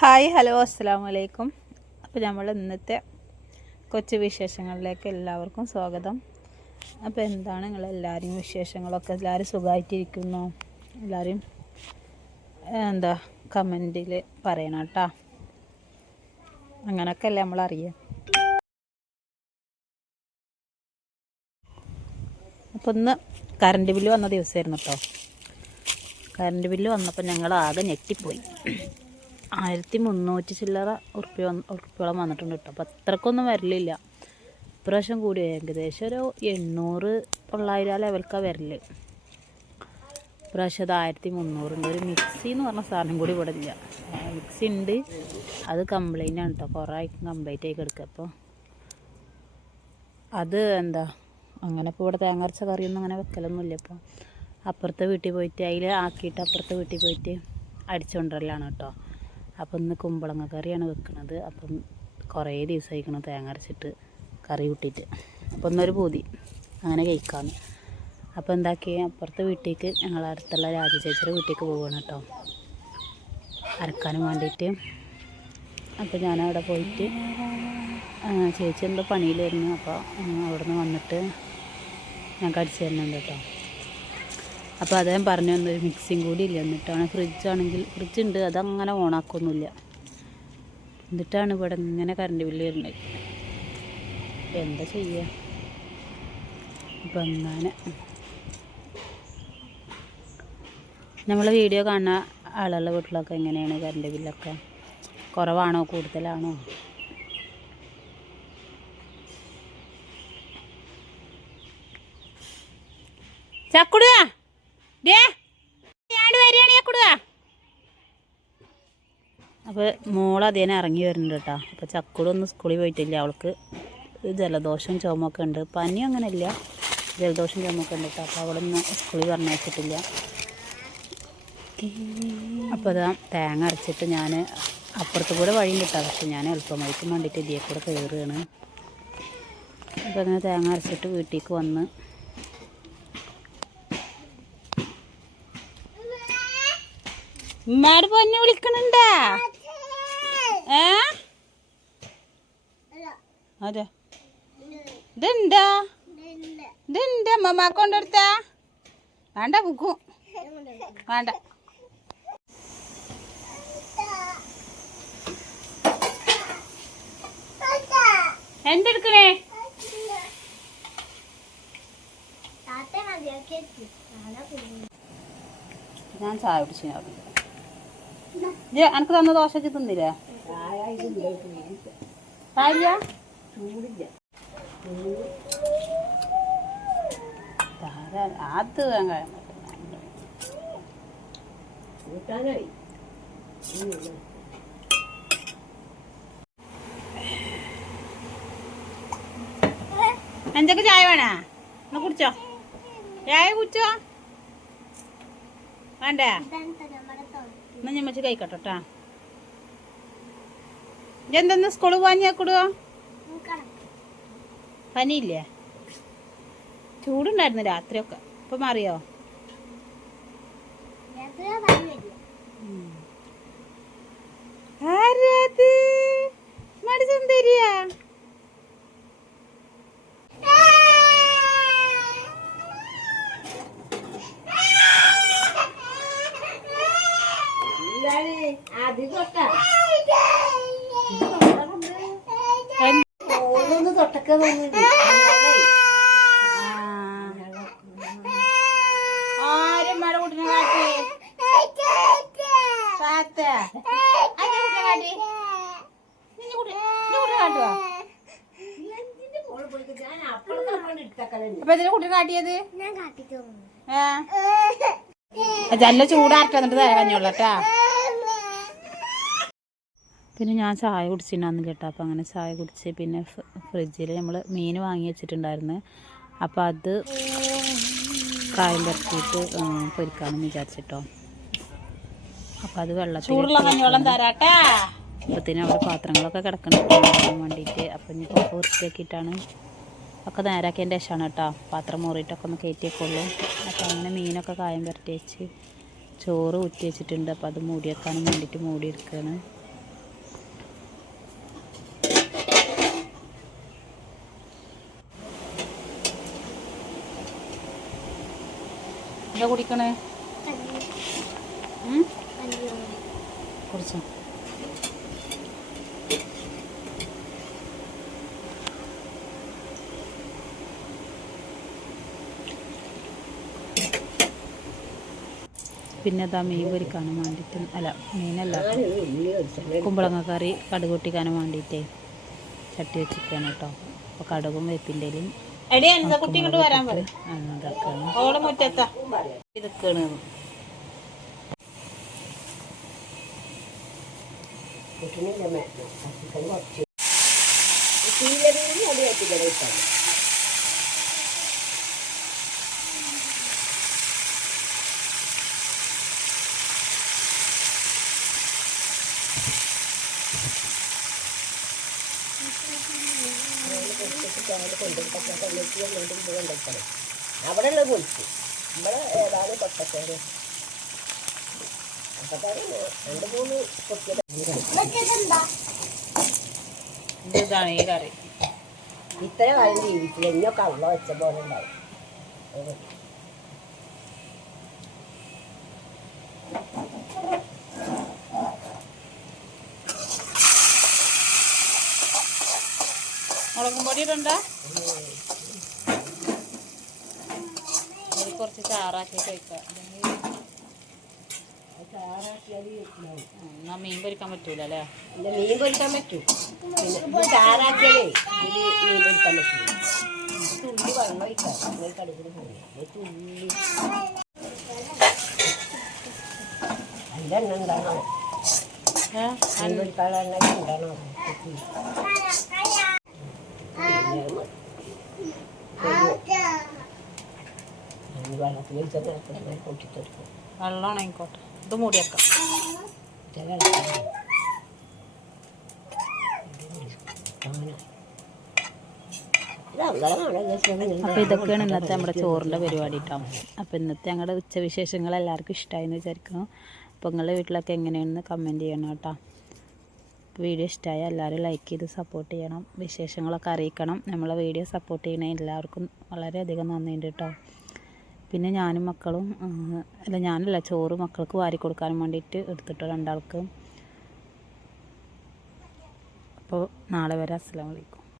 Hi hello അസ്സാം വലൈക്കും അപ്പോൾ നമ്മൾ ഇന്നത്തെ കൊച്ചു വിശേഷങ്ങളിലേക്ക് എല്ലാവർക്കും സ്വാഗതം. അപ്പോൾ എന്താണ് നിങ്ങൾ എല്ലാവരെയും വിശേഷങ്ങളൊക്കെ? എല്ലാവരും സുഖമായിട്ടിരിക്കുന്നു എല്ലാവരും ഏഹ്, എന്താ കമന്റിൽ പറയണം കേട്ടോ അങ്ങനെയൊക്കെ അല്ലേ നമ്മളറിയാം. അപ്പോൾ ഇന്ന് കറണ്ട് ബില്ല് വന്ന ദിവസമായിരുന്നു കേട്ടോ കറണ്ട് ബില്ല് വന്നപ്പോൾ ഞങ്ങൾ ആകെ ഞെട്ടിപ്പോയി. ആയിരത്തി മുന്നൂറ്റി ചില്ലറ ഉറുപ്പ്യ ഉറുപ്പ്യോളം വന്നിട്ടുണ്ട് കേട്ടോ. അപ്പോൾ അത്രക്കൊന്നും വരലില്ല. ഇപ്രാവശ്യം കൂടി ഏകദേശം ഒരു എണ്ണൂറ് തൊള്ളായിരം ലെവൽക്കാണ് വരൽ. ഇപ്രാവശ്യം അത് ആയിരത്തി മുന്നൂറുണ്ട് ഒരു മിക്സി എന്ന് പറഞ്ഞ സാധനം കൂടി ഇവിടെ ഇല്ല. മിക്സി ഉണ്ട്. അത് കംപ്ലൈന്റ് ആണ് കേട്ടോ. കുറേ കംപ്ലൈന്റ് ആയി കിടക്കുക അപ്പോൾ അത് എന്താ അങ്ങനെ ഇപ്പോൾ ഇവിടെ തേങ്ങറച്ച കറിയൊന്നും അങ്ങനെ വെക്കലൊന്നുമില്ല. ഇപ്പോൾ അപ്പുറത്തെ വീട്ടിൽ പോയിട്ട് അതിൽ ആക്കിയിട്ട് അപ്പുറത്തെ വീട്ടിൽ പോയിട്ട് അടിച്ചുകൊണ്ടുവരലാണ് കേട്ടോ. അപ്പം ഇന്ന് കുമ്പളങ്ങ കറിയാണ് വെക്കുന്നത് അപ്പം കുറേ ദിവസമായിരിക്കണം തേങ്ങ അരച്ചിട്ട് കറി കൂട്ടിയിട്ട്. അപ്പം ഇന്നൊരു പൂതി. അങ്ങനെ കഴിക്കാമെന്ന് അപ്പം എന്താക്കി? അപ്പുറത്തെ വീട്ടിലേക്ക് ഞങ്ങൾ അടുത്തുള്ള രാജചേച്ചിയുടെ വീട്ടിലേക്ക് പോവുകയാണ് കേട്ടോ. അരക്കാനും വേണ്ടിയിട്ട്. അപ്പോൾ ഞാനവിടെ പോയിട്ട് ചേച്ചി എന്തോ പണിയിലായിരുന്നു. അപ്പോൾ അവിടെ നിന്ന് വന്നിട്ട് ഞാൻ കടിച്ചു തരുന്നുണ്ട് കേട്ടോ. അപ്പോൾ അദ്ദേഹം പറഞ്ഞു തന്നൊരു മിക്സിയും കൂടി ഇല്ല? എന്നിട്ടാണ് ഫ്രിഡ്ജാണെങ്കിൽ ഫ്രിഡ്ജ് ഉണ്ട് അതങ്ങനെ ഓണാക്കൊന്നുമില്ല എന്നിട്ടാണ് ഇവിടെ ഇങ്ങനെ കറണ്ട് ബില്ല് വരുന്നത്. എന്താ ചെയ്യുക അപ്പം അങ്ങനെ. നമ്മൾ വീഡിയോ കാണുന്ന ആളുകളുടെ വീട്ടിലൊക്കെ എങ്ങനെയാണ് കറണ്ട് ബില്ലൊക്കെ കുറവാണോ കൂടുതലാണോ? ചക്കുടുക അപ്പോൾ മോൾ ഇറങ്ങി വരുന്നുണ്ട് കേട്ടോ. അപ്പോൾ ചക്കുടൊന്നും സ്കൂളിൽ പോയിട്ടില്ല. അവൾക്ക് ജലദോഷം ചുമക്കെ ഉണ്ട്. പനി അങ്ങനെ ഇല്ല ജലദോഷം ചുമക്കെ ഉണ്ട് കേട്ടോ. അപ്പോൾ അവളൊന്നും സ്കൂളിൽ പറഞ്ഞയച്ചിട്ടില്ല അപ്പോൾ അതാ തേങ്ങ അരച്ചിട്ട് ഞാൻ അപ്പുറത്ത് കൂടെ വഴിയും കിട്ടാം. പക്ഷെ ഞാൻ എളുപ്പമായിട്ട് വേണ്ടിയിട്ട് ഇതിയെ കൂടെ കയറുകയാണ്. അപ്പോൾ അങ്ങനെ തേങ്ങ അരച്ചിട്ട് വീട്ടിലേക്ക് വന്ന് ഉമ്മാട് പൊന്നെ വിളിക്കണുണ്ടാ? ഏ? അതെ ഇതെന്താ? ഇതെന്താ? അമ്മമ്മ കൊണ്ടെടുത്ത വേണ്ട കുക്കു വേണ്ട. എന്തെടുക്കണേ? ഞാൻ ചായ കുടിച്ചു എനിക്ക് തന്ന ദോശ വെച്ച് തിന്നില്ലേ? ചായ ധാരാ- അത് വേഗം എന്തൊക്കെ ചായ വേണോ? ഒന്ന് കുടിച്ചോ. ചായ കുടിച്ചോ? വേണ്ടേ? എന്നാ ഞമ്മച്ച് കഴിക്കട്ടെ കേട്ടാ എന്തെന്ന് സ്കൂളിൽ പോഞ്ഞാക്കൂടുവോ പനിയില്ലേ? ചൂടുണ്ടായിരുന്നു രാത്രിയൊക്കെ. ഇപ്പൊ മാറിയോ? ആരാത് മടിസുന്ദരിയാ ആരും മഴ കുട്ടിനെ കാട്ടി. കാട്ടി. കാട്ടുവാ. അപ്പൊ ഇതിന്റെ കാട്ടിയത്? നല്ല എന്നിട്ട് കഞ്ഞോളട്ടാ പിന്നെ ഞാൻ ചായ കുടിച്ചിട്ടുണ്ടായിരുന്നു കേട്ടോ. അപ്പോൾ അങ്ങനെ ചായ കുടിച്ച് പിന്നെ ഫ്രിഡ്ജിൽ നമ്മൾ മീൻ വാങ്ങി വെച്ചിട്ടുണ്ടായിരുന്നു. അപ്പോൾ അത് കായം പരത്തിയിട്ട് പൊരിക്കാമെന്ന് വിചാരിച്ചിട്ടോ. അപ്പോൾ അത് വെള്ളത്തിൽ അപ്പത്തിന് അവിടെ പാത്രങ്ങളൊക്കെ കിടക്കണം വേണ്ടിയിട്ട് അപ്പം ഇനിയിപ്പോൾ വൃത്തിയാക്കിയിട്ടാണ് ഒക്കെ നേരാക്കിയതിന്റെ ശേഷമാണ് കേട്ടോ. പാത്രം മൂറിയിട്ടൊക്കെ ഒന്ന് കയറ്റിയേക്കുള്ളൂ. അപ്പോൾ അങ്ങനെ മീനൊക്കെ കായം പരത്തി വെച്ച് ചോറ് ഊറ്റി വെച്ചിട്ടുണ്ട്. അപ്പോൾ അത് മൂടിയേക്കാനും വേണ്ടിയിട്ട് മൂടി എന്താ കുടിക്കണേ? കുടിച്ചോ. പിന്നെ അതാ മീൻ പൊരിക്കാനും വേണ്ടിയിട്ട് അല്ല മീനല്ല കുമ്പളങ്ങ കറി കടുകൂട്ടിക്കാനും വേണ്ടിയിട്ടേ ചട്ടി വെച്ചിരിക്കുകയാണ് കേട്ടോ. അപ്പോൾ കടുകും വേപ്പിന്റെ ഇലയും എടി എന്താ കുട്ടി ഇങ്ങോട്ട് വരാൻ പറയും ഓളെ മുറ്റത്താ. ഇതൊക്കെയാണ് അവിടെ ഉള്ളത് പൊളിച്ചു നമ്മളെ ഏതാണ് പച്ചക്കറി പച്ചക്കറി രണ്ട് മൂന്ന് ഇത് ഇതാണ് ഈ കറി. ഇത്ര കാലം ജീവിച്ചില്ല. ഇനിയൊക്കെ അവള വെച്ച പോലെ ഉണ്ടാവും. മുളകും പൊടി ഇടണ്ട കുറച്ച് ചാറാക്കിയിട്ട് വയ്ക്കാം ചാറാക്കിയാൽ ഇതാവും. എന്നാ മീൻ പൊരിക്കാൻ പറ്റൂല അല്ലേ പിന്നെ മീൻ പൊരിക്കാൻ പറ്റും പിന്നെ ഇത് ചാറാക്കിയാലേ ഇത് മീൻ പൊരിക്കാൻ പറ്റില്ല തുള്ളി വെള്ളം ഒഴിക്കാം നിങ്ങൾ കടുകിന് പോയി ഒരു തുള്ളി അതിൻ്റെ എണ്ണ ഉണ്ടാണോ ഏ? മീൻ പൊരിക്കാനുള്ള എണ്ണ ഉണ്ടാണോ വെള്ളത്തിൽ വെച്ചാൽ പൊട്ടിത്തെടുക്കും വെള്ളമാണ് ആയിക്കോട്ടെ. ഇത് മൂടിയേക്കാം അപ്പോൾ ഇതൊക്കെയാണ് ഇന്നത്തെ നമ്മുടെ ചോറിന്റെ പരിപാടി കേട്ടോ അപ്പോൾ ഇന്നത്തെ ഞങ്ങളുടെ ഉച്ചവിശേഷങ്ങൾ എല്ലാവർക്കും ഇഷ്ടമായെന്ന് വിചാരിക്കുന്നു. അപ്പോൾ നിങ്ങളുടെ വീട്ടിലൊക്കെ എങ്ങനെയാണെന്ന് കമന്റ് ചെയ്യണം കേട്ടോ. വീഡിയോ ഇഷ്ടമായ എല്ലാവരും ലൈക്ക് ചെയ്ത് സപ്പോർട്ട് ചെയ്യണം. വിശേഷങ്ങളൊക്കെ അറിയിക്കണം. നമ്മളെ വീഡിയോ സപ്പോർട്ട് ചെയ്യണ എല്ലാവർക്കും വളരെയധികം നന്ദിയുണ്ട് കേട്ടോ. പിന്നെ ഞാനും മക്കളും അല്ല ഞാനല്ല ചോറ് മക്കൾക്ക് വാരി കൊടുക്കാൻ വേണ്ടിയിട്ട് എടുത്തിട്ടോ രണ്ടാൾക്ക്. അപ്പോൾ നാളെ വരെ അസ്സലാമു അലൈക്കും.